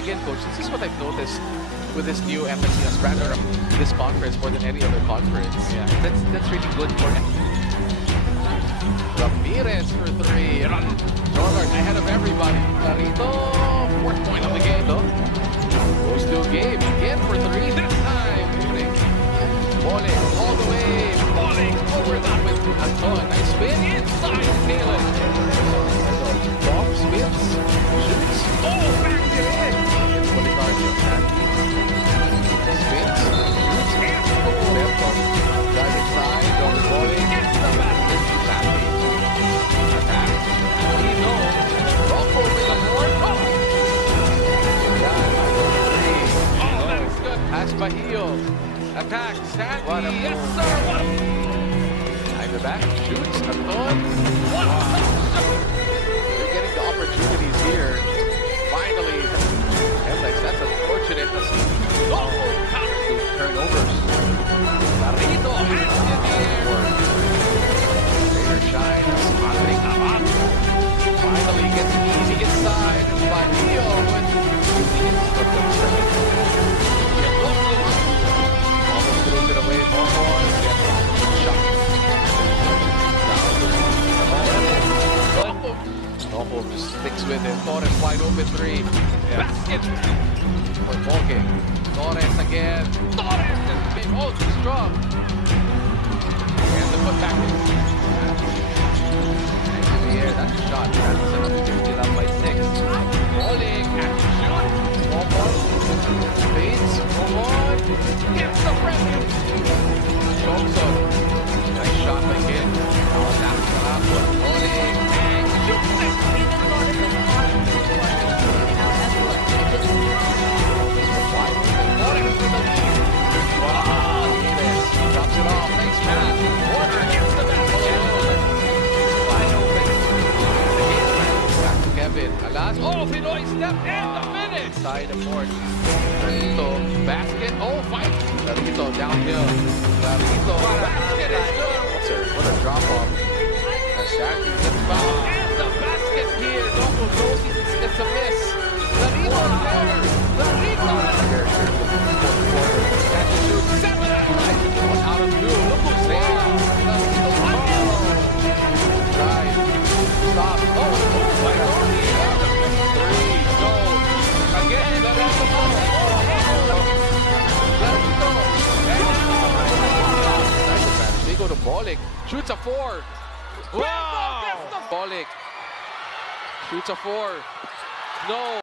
again, coach, this is what I've noticed with this new MLS brand or this conference more than any other conference. Yeah, that's really good for it. Ramirez for three. Jordan ahead of everybody. Clarito, fourth point of the game, though. Goes to game again for three. This time, Bowling all the way. Bowling over that with Anton. Nice spin inside Taylor. Bob spins, shoots. Oh, back to it. Policardio spins, shoots, and scores. Driving side, over Bowling. Gets the basket. Sandy. Attack. He knows. Rocco with the board. Oh, that is good. Pass Bahio. Attack. Sandy. Yes, sir. What? Behind the back. Shoots. Anton. What? They're getting the opportunities here. Finally. NLEX, that's unfortunate. Oh, turnovers. Clarito. Hands in the air. Greater shine. Finally gets easy inside. Bahio with almost throws it away. More. Shot. Rojo just sticks with it. Torres wide open three. Basket for Volke. Torres again. Torres is big. Oh, too strong. And the putback in the air. That's a shot. That's an opportunity down by 6. Bowling. Action shoot. One. Fades. One. Gets the pressure. Johnson. Nice shot by him. Oh, that's the last one. Bowling. And shoots it. Drops it off. Nice pass. Warner gets the basket. Wide open. Back to Kevin. Alas. Oh, Pinoy step in the finish. Side of court. Clarito. Basket. Oh, fight. Clarito downhill. Clarito. Basket is good. What a drop off. Sandy gets fouled. And the basket here. Noble goes. It's a miss. Clarito there. Clarito there. Sandy shoots 7 out of 2. Look who's there. Clarito. Drive. Stop. Oh, by Dorney. 3. Go. Again. Clarito. Clarito. And they go to Bolick. Shoots a 4. Wow. Bolick. Shoots a 4. No.